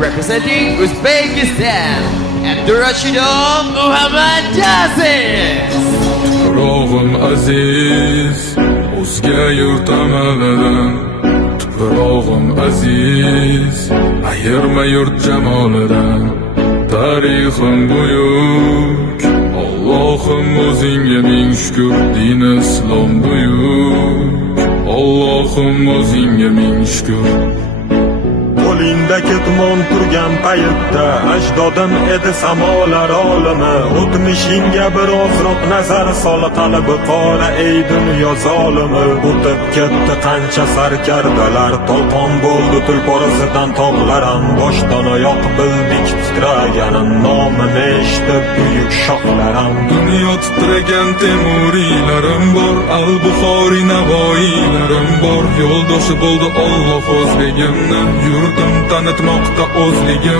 representing Uzbekistan, Abdurashidov Muhammad Aziz. Tuprog'im aziz, o'zga yurt amalidan. Tuprog'im aziz, ayirma yurt jamolidan. Tarixim buyuk, Allohim o'zingga ming shukr. Din islom buyuk, Allohim o'zingga ming shukr. Qo'lingda ketmon turgan paytda ajdodim edi samolar olimi. O'tmishingga birozroq nazar sol, qalbi qora ey dunyo zolimi. O'tib ketdi qancha sarkardalar, to'lqon bo'ldi tulporasidan tog'laram. Boshdan oyoq bildik titraganim, nomini eshitib buyuk shohlarim. Dunyo titragan temuriylarim bor, al-Buxoriy Navoiylarim bor. Yo'ldoshi bo'ldi Alloh o'zligimni, yurtim tanitmoqda o'zligim.